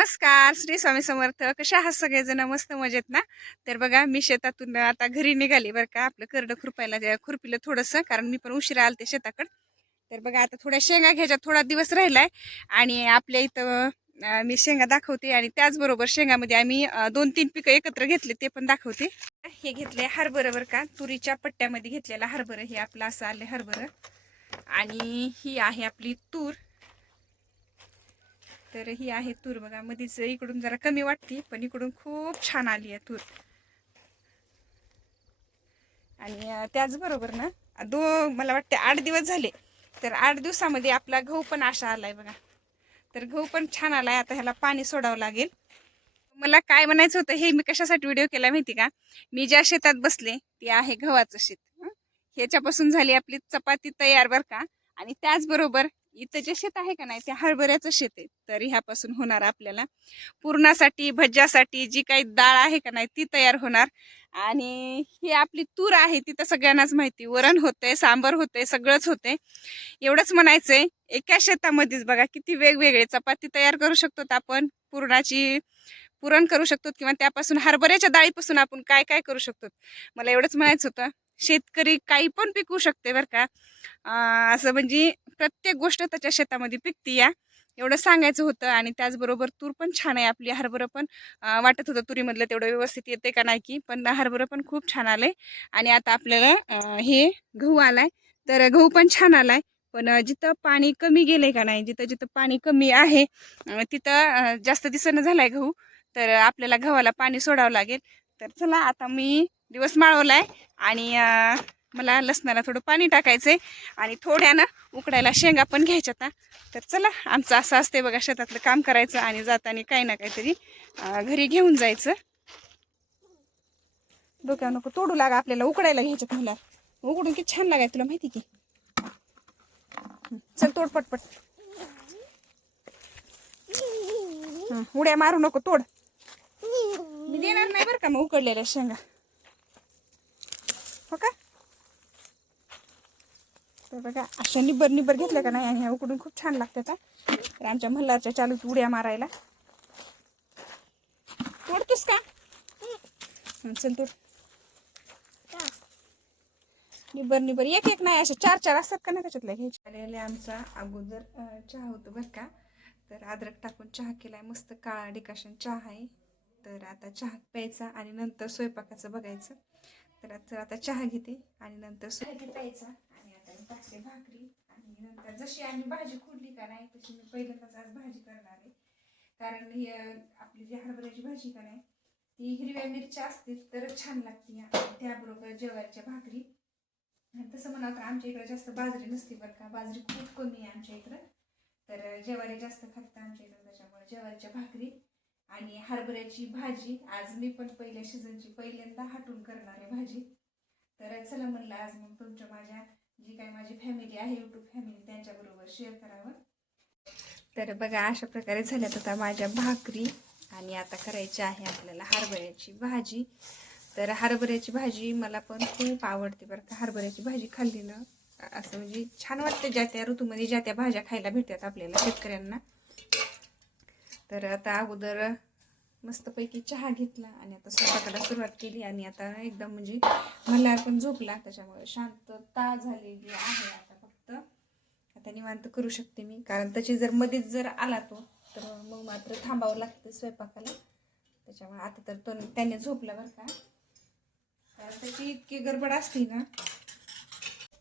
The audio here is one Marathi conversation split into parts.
नमस्कार, श्री स्वामी समर्थ. कशा आहात सगळेजण? मस्त मजेत ना? तर बघा, मी शेतातून आता घरी निघाली बरं का. आपलं करडं खुरपीला थोडंसं, कारण मी पण उशिरा आलते शेताकडं. तर बघा, आता थोड्या शेंगा घ्यायच्या, थोडा दिवस राहिलाय. आणि आपल्या इथं मी शेंगा दाखवते, आणि त्याचबरोबर शेंगामध्ये आम्ही 2-3 पिकं एकत्र घेतले, ते पण दाखवते. हे घेतले हरभरं बरं का, तुरीच्या पट्ट्यामध्ये घेतलेला हरभरं. हे आपलं असं आले हरभरं. आणि ही आहे आपली तूर. तर ही आहे तूर बघा. मधीच इकडून जरा कमी वाटते, पण इकडून खूप छान आली आहे तूर. आणि त्याचबरोबर ना, मला वाटते 8 दिवस झाले. तर 8 दिवसामध्ये आपला गहू पण असा आलाय बघा. तर गहू पण छान आलाय. आता ह्याला पाणी सोडावं लागेल. मला काय म्हणायचं होतं, हे मी कशासाठी व्हिडिओ केला माहिती का? मी ज्या शेतात बसले ते आहे गव्हाचं शेत. ह्याच्यापासून झाली आपली चपाती तयार बरं का. आणि त्याचबरोबर इथं जे शेत आहे का नाही, ते हरभऱ्याचं शेत आहे. तर ह्यापासून होणार आपल्याला पुरणासाठी, भज्यासाठी जी काही डाळ आहे का नाही, ती तयार होणार. आणि ही आपली तूर आहे, ती तर सगळ्यांनाच माहिती. वरण होतंय, सांबर होतंय, सगळंच होतंय. एवढंच म्हणायचंय, एका शेतामध्येच बघा किती वेगवेगळे चपाती तयार करू शकतो आपण, पुरण करू शकतो, किंवा त्यापासून हरभऱ्याच्या डाळीपासून आपण काय काय करू शकतो. मला एवढंच म्हणायचं होतं, शेतकरी काही पण पिकवू शकते बरं का. असं म्हणजे प्रत्येक गोष्ट त्याच्या शेतामध्ये पिकती या, एवढं सांगायचं होतं. आणि त्याचबरोबर तूर पण छान आहे आपली. हरभरं पण वाटत होतं तुरीमधलं तेवढं व्यवस्थित येते का नाही की, पण हरभरं पण खूप छान आलंय. आणि आता आपल्याला हे गहू आलाय. तर गहू पण छान आलाय. पण जिथं पाणी कमी गेले का नाही, जिथं जिथं पाणी कमी आहे तिथं जास्त दिसणं झालाय गहू. तर आपल्याला गव्हाला पाणी सोडावं लागेल. तर चला, आता मी दिवस माळवलाय. आणि मला लसणाला थोडं पाणी टाकायचंय, आणि थोड्यानं उकडायला शेंगा पण घ्यायच्यात. तर चला, आमचं असं असते बघा, शेतातलं काम करायचं आणि जाताना काही ना काहीतरी घरी घेऊन जायचं. डोक्यावर नको तोडू लागा, आपल्याला उकडायला घ्यायच्यात. मला उकडून किती छान लागाय, तुला माहिती की. चल तोड पटपट. उड्या मारू नको, तोड. मी देणार नाही बरं का मग उकडलेल्या शेंगा, हो का. तर बघा, अशा निब्बर निब्बर घेतल्या का नाही, आणि ह्या उकडून खूप छान लागतात. तर आमच्या मल्हारच्या चालू उड्या मारायला. तोडतोस का? चल तोड. निब्बर निब्बर, एक एक नाही, अशा 4-4 असतात का नाही त्याच्यातल्या घ्यायच्या. आलेले आमचा अगोदर चहा होतो बरं का. तर अद्रक टाकून चहा केलाय, मस्त काळा डिकाशन चहा आहे. तर आता चहा प्यायचा आणि नंतर स्वयंपाकाचं बघायचं. तर आता चहा घेते आणि नंतर स्वयंपाक प्यायचा. आणि आता मी टाकते भाकरी. आणि नंतर जशी आम्ही भाजी खोडली का नाही, तशी मी पहिल्यांदाच आज भाजी करणार आहे. कारण ही आपली जी हरभऱ्याची भाजी का नाही, ती हिरव्या मिरच्या असतील तरच छान लागते. त्याबरोबर ज्वारीच्या भाकरी. तसं म्हणा तर आमच्या इकडे जास्त बाजरी नसते बरं का. बाजरी खूप कमी आहे आमच्या इकडं. तर ज्वारी जास्त खातात आमच्या इकडं, त्याच्यामुळे ज्वारीच्या भाकरी आणि हरभऱ्याची भाजी. आज मी पण पहिल्या सीझनची पहिल्यांदा हाटून करणार आहे भाजी. तर चला म्हणलं, आज मग तुमच्या माझ्या जी काही माझी फॅमिली आहे, यूट्यूब फॅमिली, त्यांच्याबरोबर शेअर करावं. तर बघा, अशा प्रकारे झाल्यात आता माझ्या भाकरी. आणि आता करायची आहे आपल्याला हरभऱ्याची भाजी. तर हरभऱ्याची भाजी मला पण खूप आवडते बरं का. हरभऱ्याची भाजी खाल्ली ना, असं म्हणजे छान वाटतं. ज्या त्या ऋतूमध्ये ज्या त्या भाज्या खायला भेटतात आपल्याला शेतकऱ्यांना. तर आता अगोदर मस्तपैकी चहा घेतला आणि आता स्वयंपाकाला सुरुवात केली. आणि आता एकदम म्हणजे मला पण झोपला, त्याच्यामुळे शांतता झालेली आहे. आता फक्त आता निवांत करू शकते मी, कारण त्याची जर मध्येच जर आला तो, तर मग मात्र थांबावं लागतं स्वयंपाकाला. त्याच्यामुळे आता तर तो त्याने झोपला बरं का. कारण त्याची इतकी गडबड असते ना.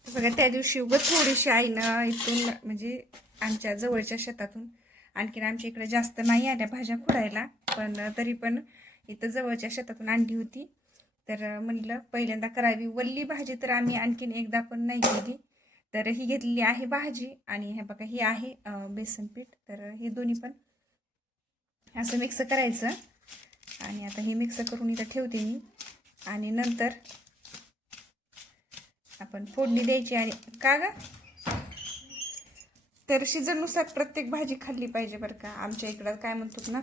बघा, त्या दिवशी थोडीशी आईनं इथून म्हणजे आमच्या जवळच्या शेतातून, आणखीन आमच्या इकडे जास्त नाही आल्या भाज्या खुडायला, पण तरी पण इथं जवळच्या शेतातून आणली होती. तर म्हणलं पहिल्यांदा करावी वल्ली भाजी. तर आम्ही आणखीन एकदा पण नाही केली. तर ही घेतलेली आहे भाजी, आणि हे बघा, ही आहे बेसन पीठ. तर हे दोन्ही पण असं मिक्स करायचं. आणि आता हे मिक्स करून इथं ठेवते मी. आणि नंतर आपण फोडणी द्यायची. आणि का ग, तर सीझननुसार प्रत्येक भाजी खाल्ली पाहिजे बरं का. आमच्या इकडं काय म्हणतात ना,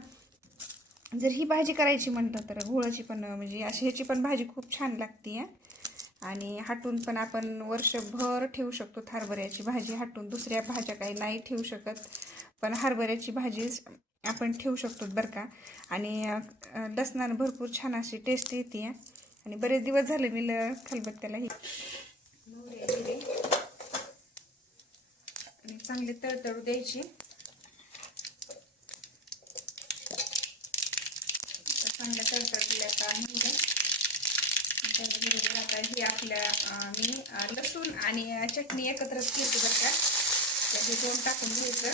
जर ही भाजी करायची म्हटलं तर घोळाची पण म्हणजे अशी ह्याची पण भाजी खूप छान लागते. आणि हाटून पण आपण वर्षभर ठेवू शकतो. हरभऱ्याची भाजी हाटून दुसऱ्या भाज्या काही नाही ठेवू शकत, पण हरभऱ्याची भाजी आपण ठेवू शकतो बरं का. आणि लसणानं भरपूर छान अशी टेस्ट येते. आणि बरेच दिवस झाले मी खलबत्त्याला ही मोहरी जिरे आणि चांगले तळतळू द्यायची. चांगल्या तळतळल्या का मोहऱ्या. त्याचबरोबर आता ही आपल्या मी लसूण आणि चटणी एकत्रच केली बरं का. तर हे दोन टाकून घ्यायचं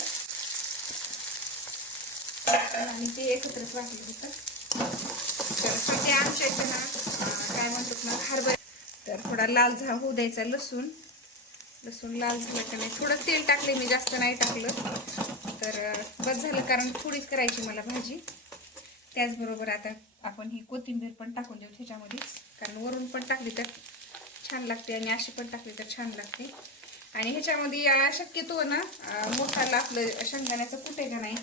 आणि ते एकत्रच वाटलं होतं. तर सध्या आमच्या इथं ना काय म्हणतात ना हरभरा. तर थोडा लाल होऊ द्यायचा लसूण लाल झालं का नाही. थोडं तेल टाकले मी, जास्त नाही टाकलं तर बस झालं, कारण थोडीच करायची मला भाजी. त्याचबरोबर आता आपण ही कोथिंबीर पण टाकून देऊ ह्याच्यामध्ये, कारण वरून पण टाकली तर छान लागते आणि अशी पण टाकली तर छान लागते. आणि ह्याच्यामध्ये शक्यतो ना मोठाला आपलं शेंगदाण्याचं कूट आहे का नाही,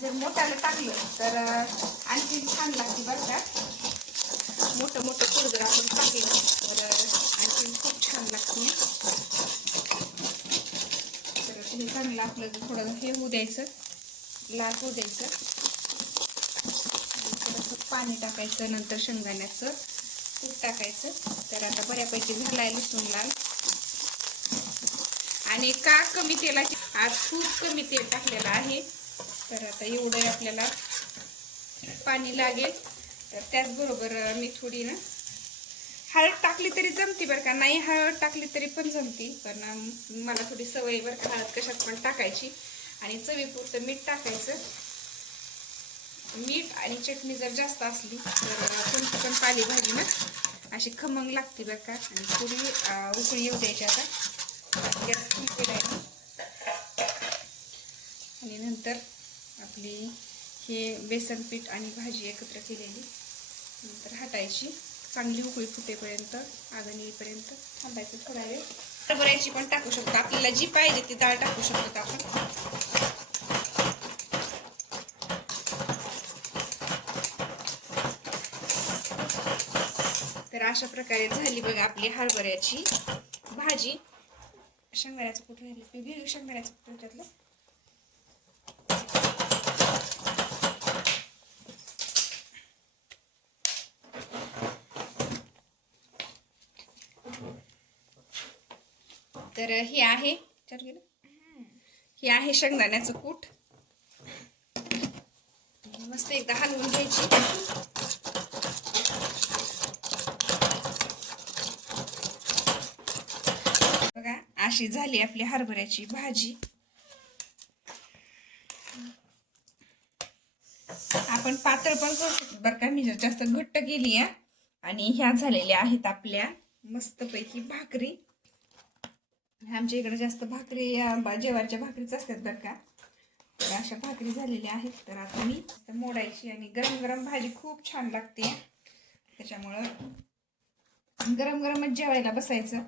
जर मोठ्याला टाकलं तर आणखी छान लागते बरं का. मोठं कूट जर आपण टाकलं तर आणखी खूप छान लागते. तर हे चांगलं आपलं थोडं हे होऊ द्यायचं, लाल होऊ द्यायचं. थोडंसं पाणी टाकायचं, नंतर शेंगदाण्याचं कूट टाकायचं. तर आता बऱ्यापैकी झालाय लसूण लाल. आणि का कमी तेलाची, आज खूप कमी तेल टाकलेलं आहे. तर आता एवढं आपल्याला पाणी लागेल. तर त्याचबरोबर मी थोडी ना हळद टाकली तरी जमती बरं का, नाही हळद टाकली तरी पण जमती, पण मला थोडी सवय बरं का हळद कशात पण टाकायची. आणि चवीपुरतं मीठ टाकायचं. मीठ आणि चटणी जर जास्त असली तर कोणती पण पालेभाजी ना अशी खमंग लागते बरं का. आणि थोडी उकळी येऊ द्यायची. आता गॅस फुल केलाय आणि नंतर आपली हे बेसन पीठ आणि भाजी एकत्र केलेली नंतर हटायची. चांगली उकळी फुटेपर्यंत, आगन येईपर्यंत थांबायचं थोडा वेळ. हरभऱ्याची पण टाकू शकतो, आपल्याला जी पाहिजे ती डाळ टाकू शकतो आपण. तर अशा प्रकारे झाली बघा आपली हरभऱ्याची भाजी. शेंगदाण्याचं कूट राहिलं, घेऊ शेंगदाण्याचं कूट त्यातलं. तर हे आहे शेंगदाण्याचं कूट. मस्त एकदा हलवून घ्यायची. बघा अशी झाली आपली हरभऱ्याची भाजी. आपण पातळ पण करू शकतो बरं का, मी जास्त घट्ट केली आहे. आणि ह्या झालेल्या आहेत आपल्या मस्तपैकी भाकरी. आमच्या इकडे जास्त भाकरी जेवारच्या भाकरीच असतात बरं का. तर अशा भाकरी झालेल्या आहेत. तर आता मी मोडायची आणि गरम गरम भाजी खूप छान लागते. त्याच्यामुळं गरम गरमच जेवायला बसायचं.